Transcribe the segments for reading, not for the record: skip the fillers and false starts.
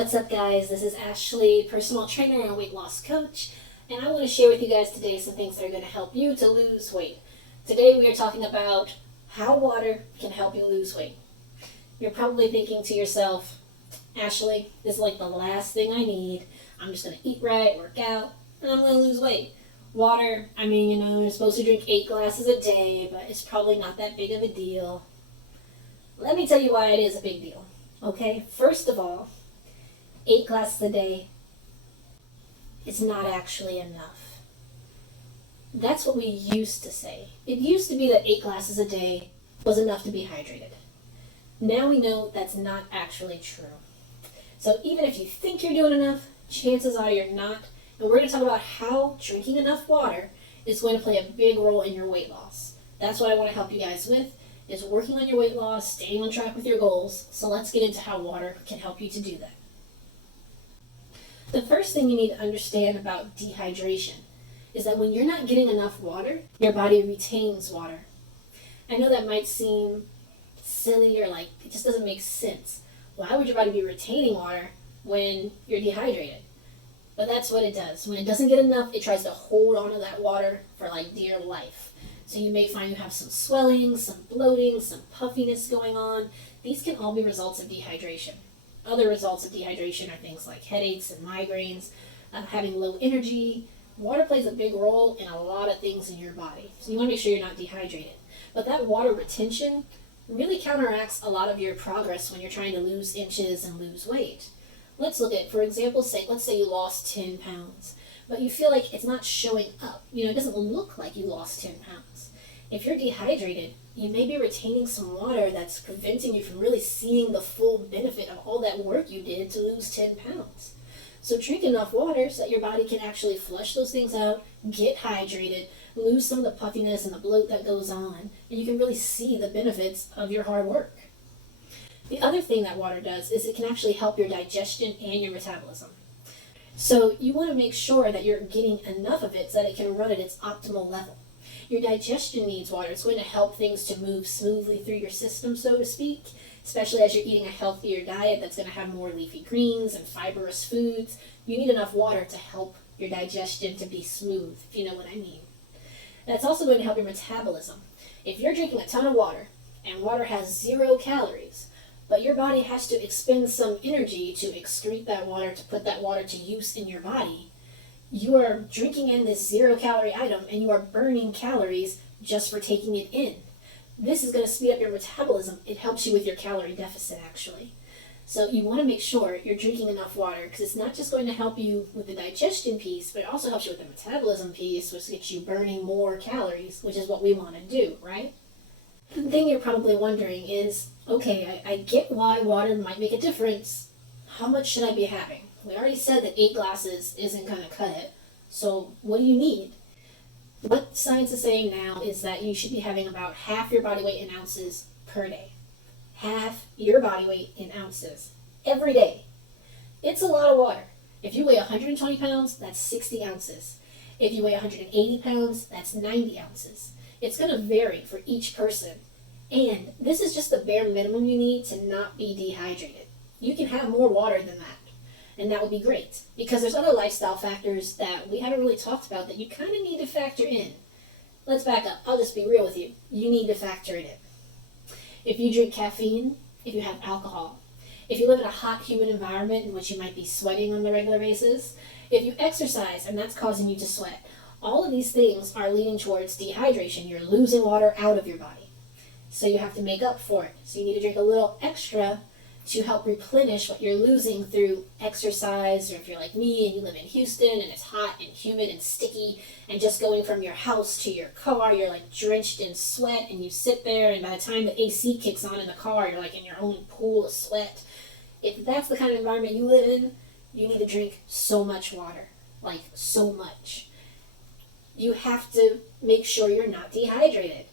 What's up, guys? This is Ashleigh, personal trainer and weight loss coach, and I want to share with you guys today some things that are going to help you to lose weight. Today we are talking about how water can help you lose weight. You're probably thinking to yourself, Ashleigh, this is like the last thing I need. I'm just going to eat right, work out, and I'm going to lose weight. Water, you're supposed to drink 8 glasses a day, but it's probably not that big of a deal. Let me tell you why it is a big deal. Okay, first of all, 8 glasses a day is not actually enough. That's what we used to say. It used to be that 8 glasses a day was enough to be hydrated. Now we know that's not actually true. So even if you think you're doing enough, chances are you're not. And we're going to talk about how drinking enough water is going to play a big role in your weight loss. That's what I want to help you guys with, is working on your weight loss, staying on track with your goals. So let's get into how water can help you to do that. The first thing you need to understand about dehydration is that when you're not getting enough water, your body retains water. I know that might seem silly or like it just doesn't make sense. Why would your body be retaining water when you're dehydrated? But that's what it does. When it doesn't get enough, it tries to hold onto that water for like dear life. So you may find you have some swelling, some bloating, some puffiness going on. These can all be results of dehydration. Other results of dehydration are things like headaches and migraines, having low energy. Water plays a big role in a lot of things in your body. So you want to make sure you're not dehydrated. But that water retention really counteracts a lot of your progress when you're trying to lose inches and lose weight. Let's look at, for example, let's say you lost 10 pounds, but you feel like it's not showing up. It doesn't look like you lost 10 pounds. If you're dehydrated, you may be retaining some water that's preventing you from really seeing the full benefit of all that work you did to lose 10 pounds. So drink enough water so that your body can actually flush those things out, get hydrated, lose some of the puffiness and the bloat that goes on, and you can really see the benefits of your hard work. The other thing that water does is it can actually help your digestion and your metabolism. So you want to make sure that you're getting enough of it so that it can run at its optimal level. Your digestion needs water. It's going to help things to move smoothly through your system, so to speak, especially as you're eating a healthier diet that's going to have more leafy greens and fibrous foods. You need enough water to help your digestion to be smooth, if you know what I mean. And it's also going to help your metabolism. If you're drinking a ton of water, and water has 0 calories, but your body has to expend some energy to excrete that water, to put that water to use in your body, you are drinking in this 0-calorie item and you are burning calories just for taking it in. This is going to speed up your metabolism. It helps you with your calorie deficit, actually. So you want to make sure you're drinking enough water, because it's not just going to help you with the digestion piece, but it also helps you with the metabolism piece, which gets you burning more calories, which is what we want to do, right? The thing you're probably wondering is, okay, I get why water might make a difference. How much should I be having? We already said that 8 glasses isn't going to cut it. So what do you need? What science is saying now is that you should be having about half your body weight in ounces per day. Half your body weight in ounces every day. It's a lot of water. If you weigh 120 pounds, that's 60 ounces. If you weigh 180 pounds, that's 90 ounces. It's going to vary for each person. And this is just the bare minimum you need to not be dehydrated. You can have more water than that. And that would be great, because there's other lifestyle factors that we haven't really talked about that you kind of need to factor in. Let's back up. I'll just be real with you. You need to factor it in. If you drink caffeine, if you have alcohol, if you live in a hot, humid environment in which you might be sweating on a regular basis, if you exercise and that's causing you to sweat, all of these things are leading towards dehydration. You're losing water out of your body. So you have to make up for it. So you need to drink a little extra to help replenish what you're losing through exercise, or if you're like me and you live in Houston and it's hot and humid and sticky, and just going from your house to your car, you're like drenched in sweat, and you sit there, and by the time the AC kicks on in the car, you're like in your own pool of sweat. If that's the kind of environment you live in, you need to drink so much water, like so much. You have to make sure you're not dehydrated.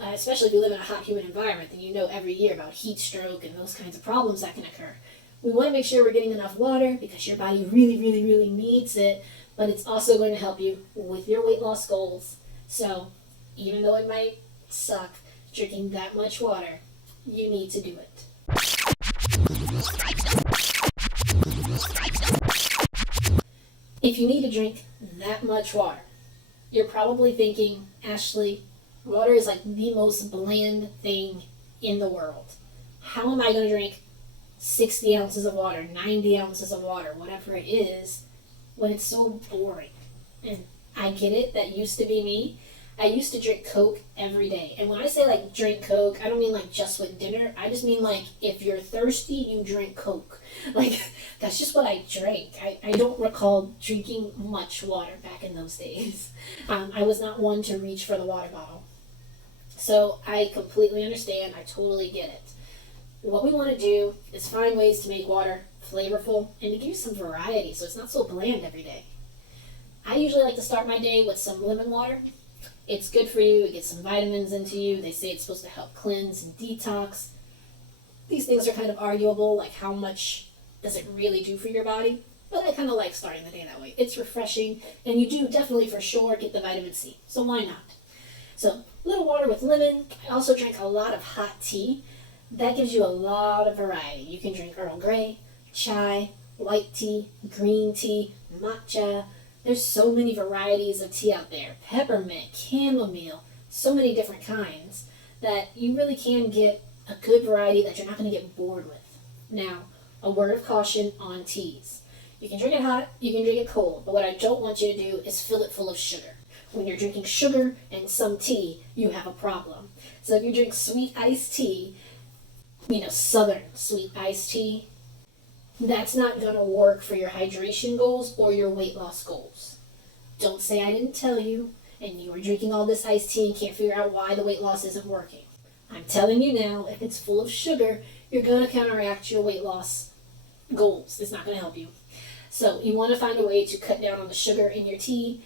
Especially if you live in a hot, humid environment, then you know every year about heat stroke and those kinds of problems that can occur. We want to make sure we're getting enough water because your body really, really, really needs it, but it's also going to help you with your weight loss goals. So even though it might suck drinking that much water, you need to do it. If you need to drink that much water, you're probably thinking, Ashleigh, water is like the most bland thing in the world. How am I going to drink 60 ounces of water, 90 ounces of water, whatever it is, when it's so boring? And I get it, that used to be me. I used to drink Coke every day. And when I say like drink Coke, I don't mean like just with dinner. I just mean like if you're thirsty, you drink Coke. Like that's just what I drank. I don't recall drinking much water back in those days. I was not one to reach for the water bottle. So I completely understand. I totally get it. What we want to do is find ways to make water flavorful and to give you some variety so it's not so bland every day. I usually like to start my day with some lemon water. It's good for you. It gets some vitamins into you. They say it's supposed to help cleanse and detox. These things are kind of arguable, like how much does it really do for your body? But I kind of like starting the day that way. It's refreshing, and you do definitely for sure get the vitamin C. So why not? So a little water with lemon. I also drink a lot of hot tea. That gives you a lot of variety. You can drink Earl Grey, chai, white tea, green tea, matcha. There's so many varieties of tea out there. Peppermint, chamomile, so many different kinds that you really can get a good variety that you're not going to get bored with. Now, a word of caution on teas. You can drink it hot, you can drink it cold, but what I don't want you to do is fill it full of sugar. When you're drinking sugar and some tea, you have a problem. So if you drink sweet iced tea, southern sweet iced tea, that's not going to work for your hydration goals or your weight loss goals. Don't say I didn't tell you, and you are drinking all this iced tea and can't figure out why the weight loss isn't working. I'm telling you now, if it's full of sugar, you're going to counteract your weight loss goals. It's not going to help you. So you want to find a way to cut down on the sugar in your tea.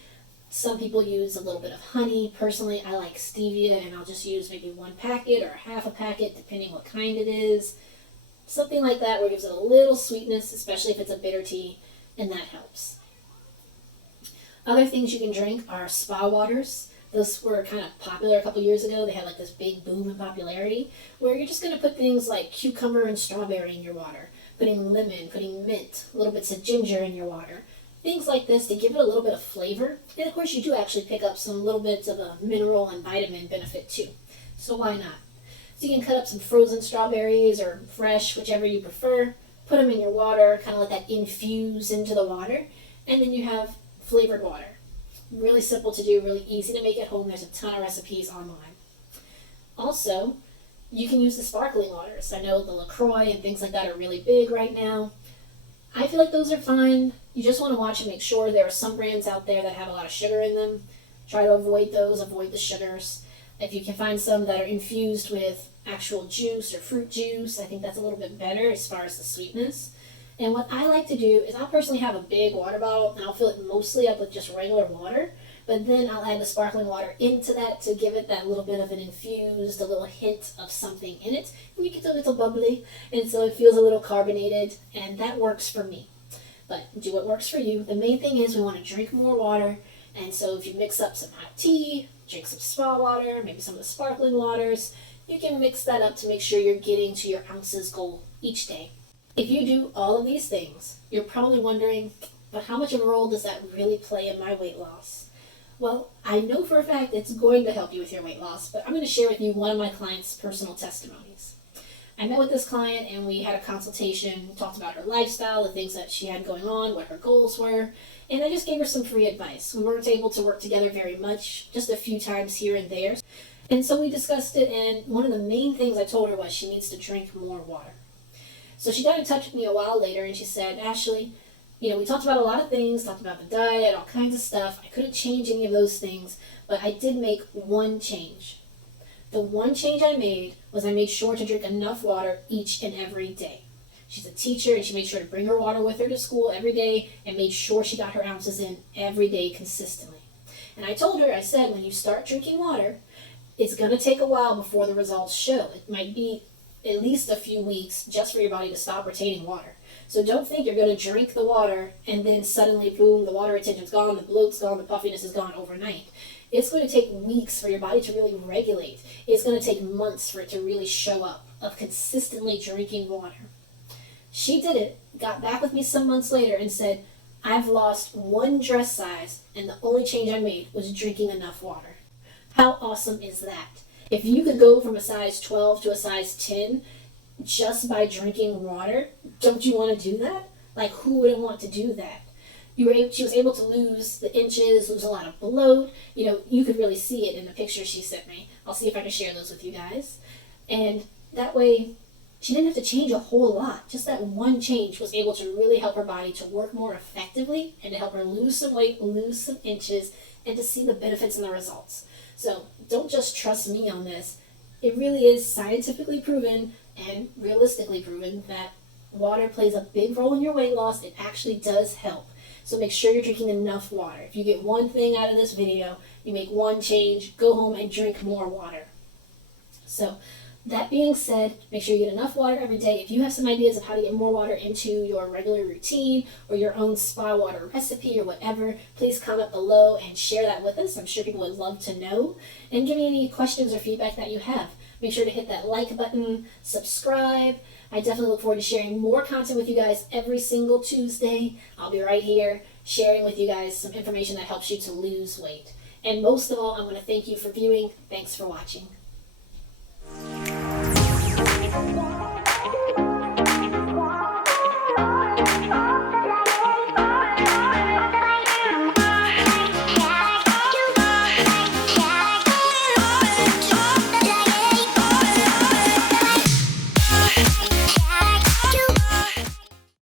Some people use a little bit of honey. Personally, I like stevia, and I'll just use maybe 1 packet or half a packet, depending what kind it is. Something like that where it gives it a little sweetness, especially if it's a bitter tea, and that helps. Other things you can drink are spa waters. Those were kind of popular a couple years ago. They had like this big boom in popularity where you're just going to put things like cucumber and strawberry in your water, putting lemon, putting mint, little bits of ginger in your water. Things like this to give it a little bit of flavor. And of course you do actually pick up some little bits of a mineral and vitamin benefit too. So why not? So you can cut up some frozen strawberries or fresh, whichever you prefer, put them in your water, kind of let that infuse into the water, and then you have flavored water. Really simple to do, really easy to make at home. There's a ton of recipes online. Also, you can use the sparkling waters. I know the LaCroix and things like that are really big right now. I feel like those are fine. You just want to watch and make sure. There are some brands out there that have a lot of sugar in them. Try to avoid those, avoid the sugars. If you can find some that are infused with actual juice or fruit juice, I think that's a little bit better as far as the sweetness. And what I like to do is I'll personally have a big water bottle and I'll fill it mostly up with just regular water, but then I'll add the sparkling water into that to give it that little bit of an infused, a little hint of something in it, and you get a little bubbly, and so it feels a little carbonated, and that works for me. But do what works for you. The main thing is we want to drink more water, and so if you mix up some hot tea, drink some spa water, maybe some of the sparkling waters, you can mix that up to make sure you're getting to your ounces goal each day. If you do all of these things, you're probably wondering, but how much of a role does that really play in my weight loss? Well, I know for a fact it's going to help you with your weight loss, but I'm going to share with you one of my clients' personal testimonies. I met with this client and we had a consultation, talked about her lifestyle, the things that she had going on, what her goals were, and I just gave her some free advice. We weren't able to work together very much, just a few times here and there. And so we discussed it, and one of the main things I told her was she needs to drink more water. So she got in touch with me a while later and she said, Ashleigh, we talked about a lot of things, talked about the diet, all kinds of stuff. I couldn't change any of those things, but I did make one change. The one change I made was I made sure to drink enough water each and every day. She's a teacher and she made sure to bring her water with her to school every day and made sure she got her ounces in every day consistently. And I told her, I said, when you start drinking water, it's going to take a while before the results show. It might be at least a few weeks just for your body to stop retaining water. So don't think you're going to drink the water and then suddenly, boom, the water retention's gone, the bloat's gone, the puffiness is gone overnight. It's going to take weeks for your body to really regulate. It's going to take months for it to really show up of consistently drinking water. She did it, got back with me some months later and said, I've lost 1 dress size and the only change I made was drinking enough water. How awesome is that? If you could go from a size 12 to a size 10 just by drinking water, don't you want to do that? Like, who wouldn't want to do that? She was able to lose the inches, lose a lot of bloat. You know, you could really see it in the pictures she sent me. I'll see if I can share those with you guys. And that way, she didn't have to change a whole lot. Just that one change was able to really help her body to work more effectively and to help her lose some weight, lose some inches, and to see the benefits and the results. So don't just trust me on this. It really is scientifically proven and realistically proven that water plays a big role in your weight loss. It actually does help. So make sure you're drinking enough water. If you get one thing out of this video, you make one change, go home and drink more water. So that being said, make sure you get enough water every day. If you have some ideas of how to get more water into your regular routine or your own spa water recipe or whatever, please comment below and share that with us. I'm sure people would love to know. And give me any questions or feedback that you have. Make sure to hit that like button, subscribe. I definitely look forward to sharing more content with you guys every single Tuesday. I'll be right here sharing with you guys some information that helps you to lose weight. And most of all, I want to thank you for viewing. Thanks for watching.